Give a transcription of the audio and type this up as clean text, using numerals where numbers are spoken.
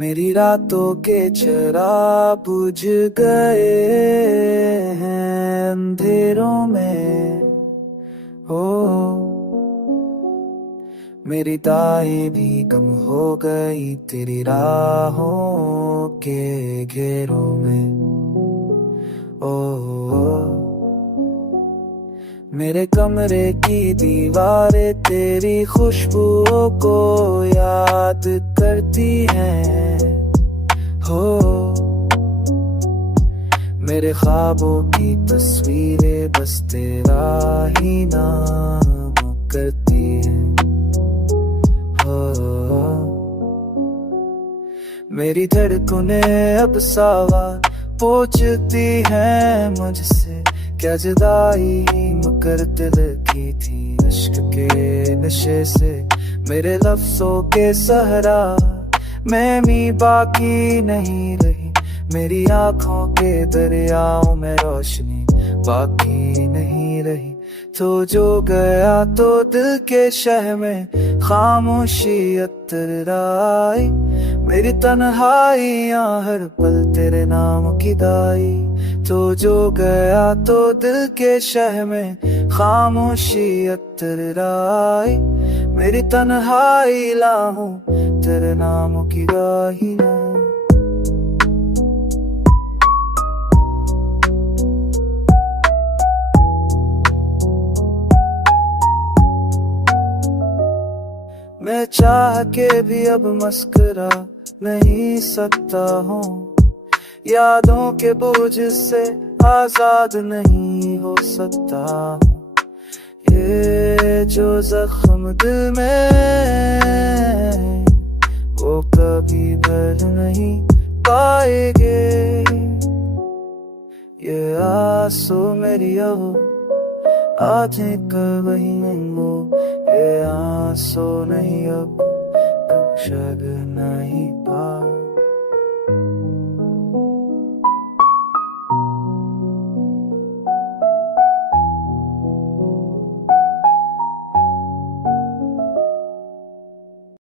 मेरी रातों के चिराग बुझ गए हैं अंधेरों में। हो मेरी दाएं भी कम हो गई तेरी राहों के घेरों में। ओ मेरे कमरे की दीवारें तेरी खुशबुओं को याद करती हैं। हो मेरे ख्वाबों की तस्वीरें बस तेरा ही नाम करती हैं। हो मेरी धड़कनें अब सावा पूछती हैं मुझसे, क्या जुदाई मगर दिल की थी इश्क के नशे से। मेरे लफ्जों के सहरा में भी बाकी नहीं रही, मेरी आंखों के दरियाओं में रोशनी बाकी नहीं रही। तो जो गया तो दिल के शह में खामोशी अतर आई, मेरी तन्हाइयां हर पल तेरे नाम की दाई। तो जो गया तो दिल के शह में खामोशी अतर आई, मेरी तन्हाई लाहूं तेरे नाम की गाही ना। मैं चाह के भी अब मस्करा नहीं सकता हूँ, यादों के बोझ से आजाद नहीं हो सकता हूँ। ये जो जख्म दिल में वो कभी भर नहीं पाएंगे। ये आंसू मेरी आधे कर वही मंगो, ये आंसू नहीं अब शग नहीं